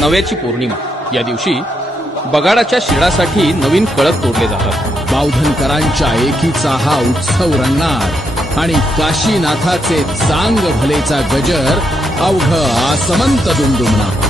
नव्याची पौर्णिमा. या दिवशी बगाडाच्या शिडासाठी नवीन कळप तोडले जातात. बावधनकरांच्या एकीचा हा उत्सव रंगणार आणि काशीनाथाचे चांग भलेचा गजर अवघ आसमंत दुमदुमणार.